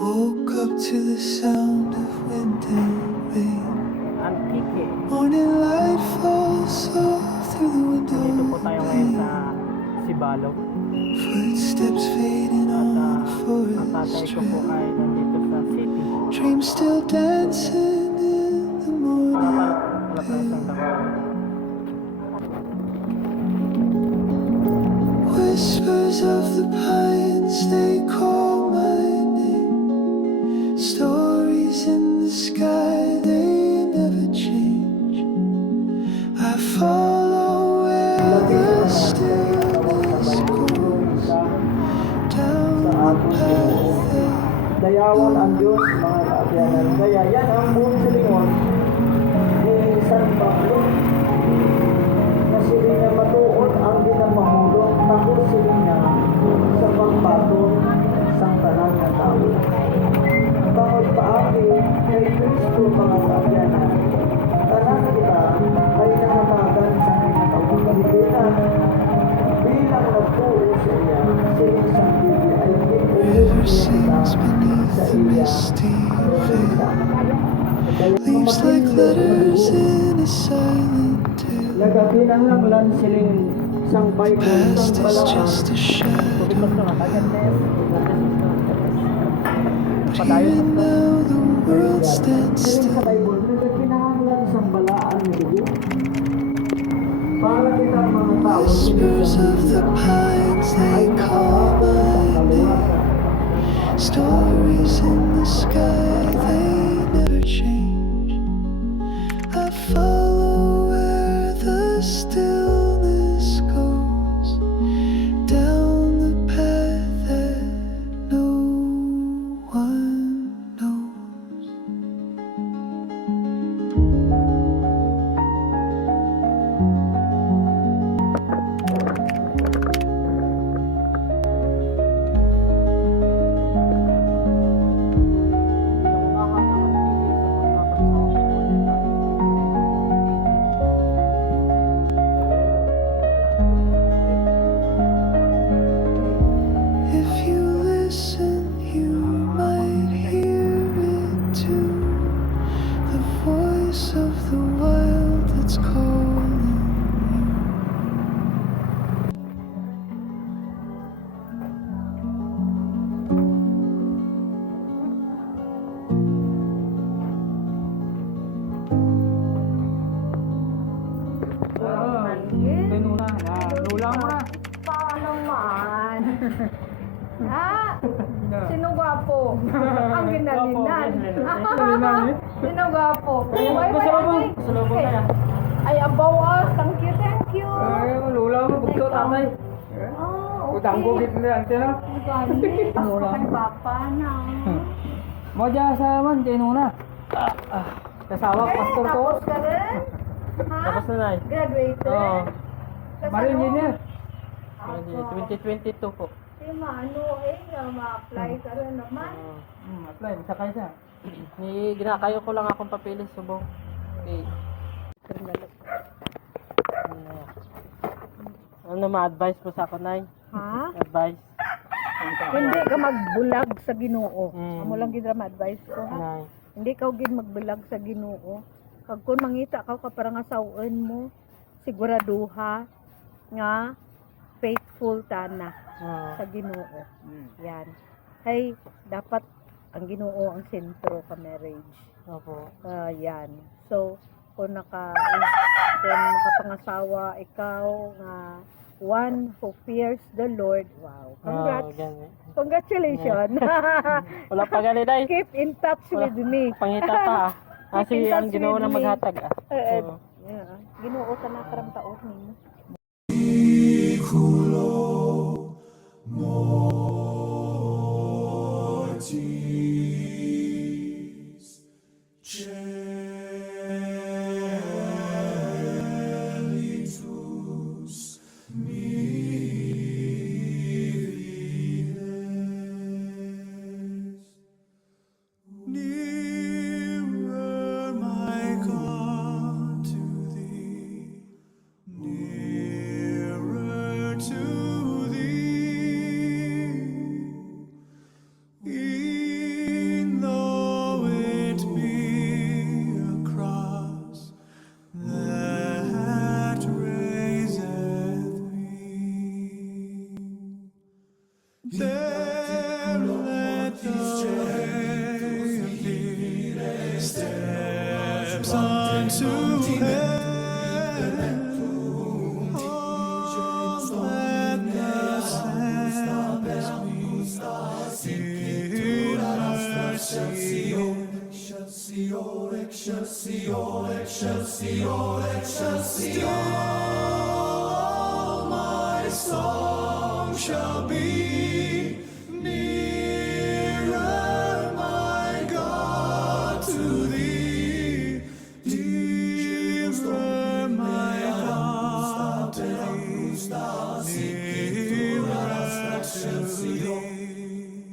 Woke up to the sound of wind and rain. Antique. Morning light falls soft through the Dito po window tayo ngayon sa pane. Sibalog. Footsteps fading At on the ang forest tatay ko po trail. ay nandito sa city. Dreams still dancing in the morning Wala pa isang dako. Whispers of the pines, they call my name. Stories in the sky, they never change. I follow where the stillness goes, down the path that Dayawan ang Diyos, mga kaabyanan. Kaya yan ang buong silingon ni San Pablo. Na siling na matuon ang ginamahulong, takot siling na sa pagbaton sang tanan ng tao. Bangod paagi kay Kristo, mga kaabyanan. Tanan kita ay nangamagan sa pinakabutalibinan. Bilang nagtuo sa iya, siling sa Biblia ay river sings beneath the misty veil. Leaves like letters in a silent tale. Nagakinanglan siling sang Bible Past sang is balaan. just a shadow, but Padayon here now the world stands Siling sa still. Bible, nagakinanglan sang balaan ni Diyo. Para kita mga tao Whispers of the pines, they call my name. Stories in the sky, they never change. I follow where the stillness goes, down the path that no one knows. If you listen, you might hear it too. The voice of the wild that's calling you. Pinuna na. Lula mo na. Paano man? Ha? Sino gwapo? Ang ginalinan. Sino gwapo? Pasalubong na yan. Ay, abaw ah. Thank you, thank you. Lula mo. Bugto tatay. Oh, Udang okay. gugit na yan. Tino? Gani. Ako kay Papa na. Mo dyan sa man. Pinuna. Kasawak. Pastor ko. Tapos ka rin? Ha? Tapos na na eh. Graduated? Oo. Tapos Marine ano? Engineer. Ako. 2022 po. Si Mano eh, ma-apply ka rin naman. Apply. Sakay siya. Ginakayo ko lang akong papilis. Subong. Okay. Ano ma-advise po sa ako, Nay? Ha? Advice. Hindi ka magbulag sa Ginoo. Mm. Amo lang gid ma-advise ko ha. Nay. Hindi ka gid magbulag sa Ginoo. Pag kun mangita ka para nga sawon mo, siguraduha nga faithful tana sa Ginoo. Yan. Hey, dapat ang Ginoo ang sentro ka marriage. Opo. Yan. So, kung nakapangasawa ikaw nga one who fears the Lord, wow. Congrats. Congratulations. Wala pa gali, Nay. Keep in touch with me. Pangita pa ah. Keep in Kasi touch ang Ginoo with na me. maghatag ah. So, Yeah. Ginoo ka na karang taon mo. Nearer, my God, to thee. Nearer to thee. There let the way steps unto heaven. All that the sands in mercy. Still my song shall be nearer, my God, to thee. Nearer, my God, to thee. Nearer to thee.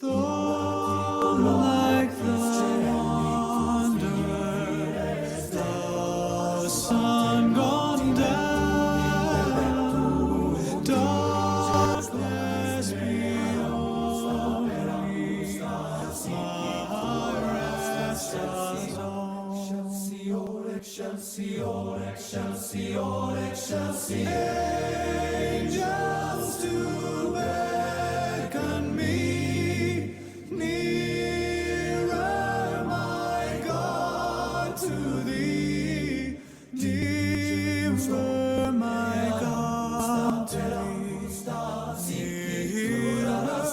Though like the wanderers, the sun gone down, darkness beyond me, my rest is angels to beckon me nearer, my God, to thee. Nearer, my God, to thee. Nearer to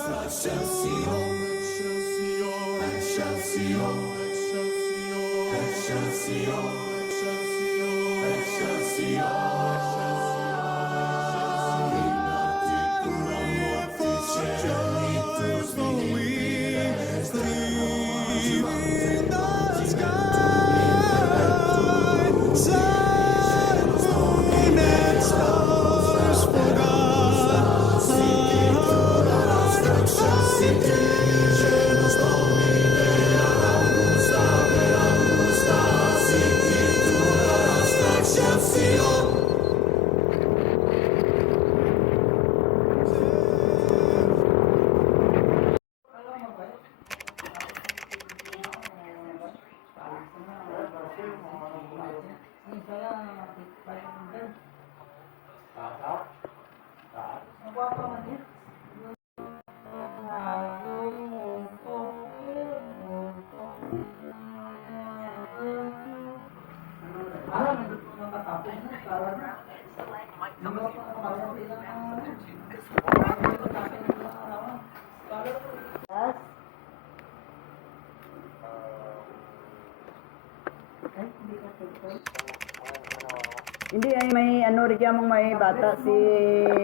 Hindi ay may ano rigya mong may bata si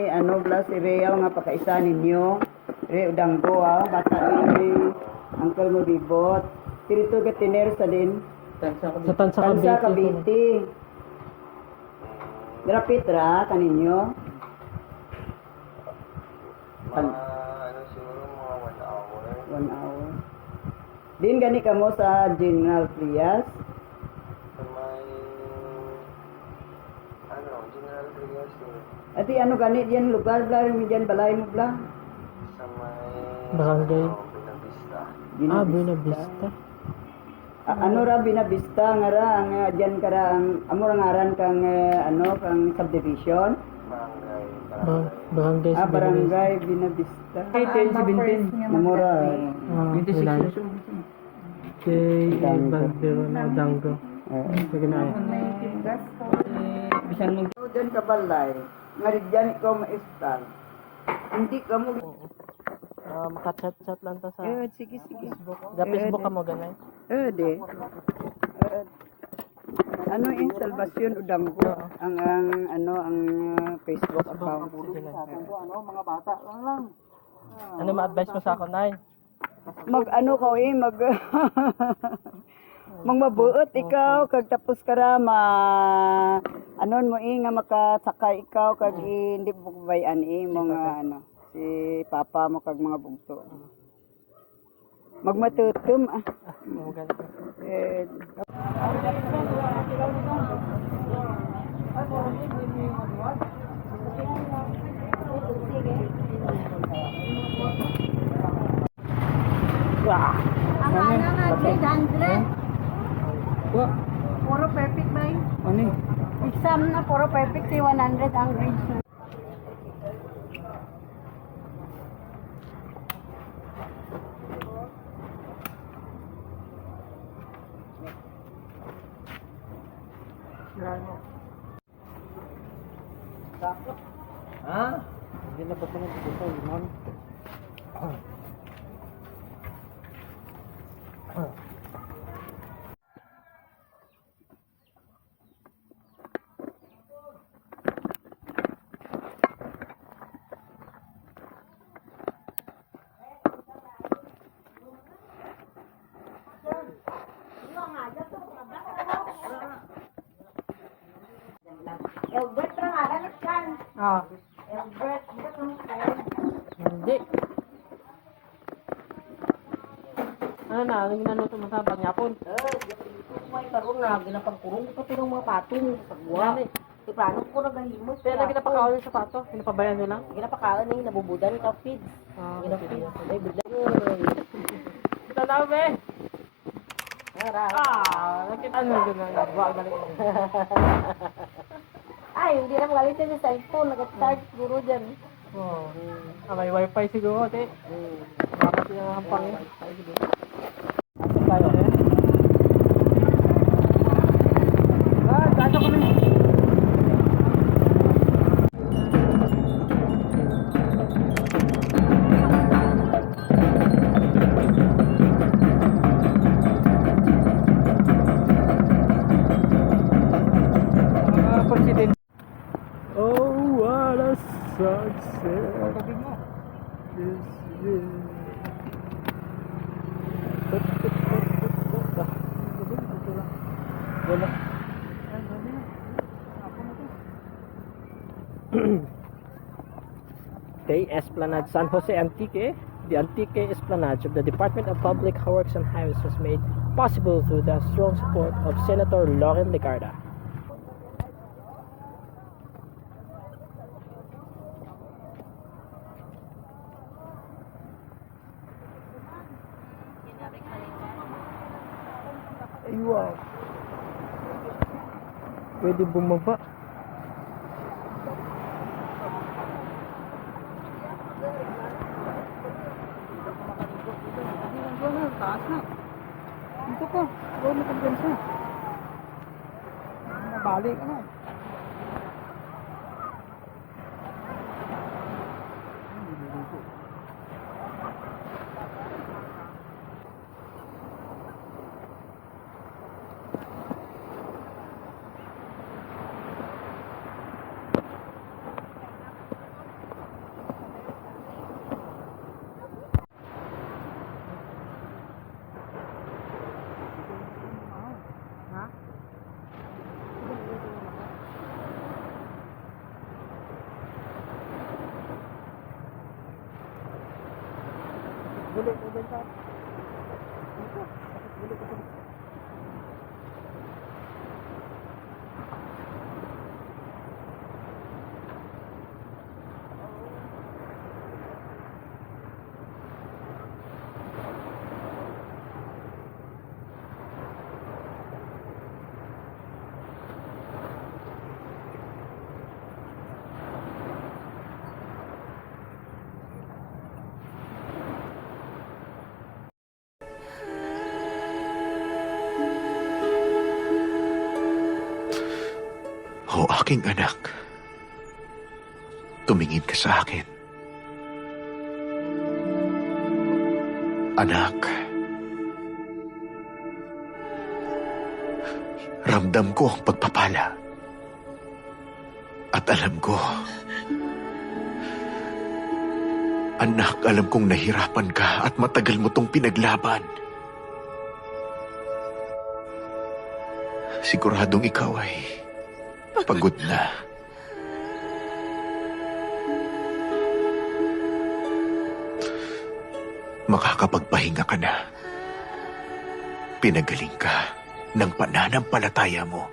ano bla si Rhea nga pakaisa ninyo. Re udanggo bata ni Uncle mo bibot. Tirito ka tiner sa din. Sa Tansa Tansa Cavite. Cavite. Drapit ra kaninyo. Ano siguro mga 1 hour. 1 hour. Din gani kamo sa General Trias. Sa may General Trias Ati ano gani diyan lugar bla diyan balay mo bla. sa may Barangay. Buena Vista. Buena Vista. Ano ra Binabista nga ra ang diyan kara ang amo ra ngaran kang ano kang subdivision. Barangay. Barangay. Barangay Binabista. Kay 10-17. Namura. 26 kay Baldero na Dango. Sige na. Bisan mo doon ka balay. Nga diyan ikaw maistal. Hindi ka mo Makachat-chat lang ta sa sige. Facebook ka mo ganay. De. Ano yung Salvation Udanggo ang ang Facebook account. Sige na. Mga bata lang. Ano ma-advise mo sa ako, Nay? Mag magmabuot ikaw kag tapos kara anon mo nga makasakay ikaw kag hindi bubayan mga ano si papa mo kag mga bugto. Magmatutom Ang ana nga, 800. Puro perfect ba yun? Ano? Exam na, puro perfect, 100 ang grades. Ah. Hindi. Ano na, anong ginaluto mo sa panyapon? May karon na ginapagkurong ko ng mga patong sa guwa. Di plano ko na gahimos. Kaya na ginapakaon yung sapato, ginapabayan nyo lang? Ginapakaon ni nabubudan ka feed. Ah, Ginapakaon. Ay budan. kita na, be! Ara. Nakita nyo doon na nagwa, galing. Ay, hindi na magalit sa cellphone. Nag-start siguro dyan. Oh. May wifi siguro, te. Dapat yung hampang yun. Asan tayo, eh? Gasa kami. President. Oh, what a sunset. This is... Okay, Esplanade San Jose Antique. The Antique Esplanade of the Department of Public Works and Highways was made possible through the strong support of Senator Loren Legarda. Ay, wow. Pwede bumaba. Dito ka. Gawin mo kumpensa. Nabalik ka na. O aking anak, tumingin ka sa akin. Anak, ramdam ko ang pagpapala. At alam ko, anak, alam kong nahirapan ka at matagal mo tong pinaglaban. Siguradong ikaw ay pagod na. Makakapagpahinga ka na. Pinagaling ka ng pananampalataya mo.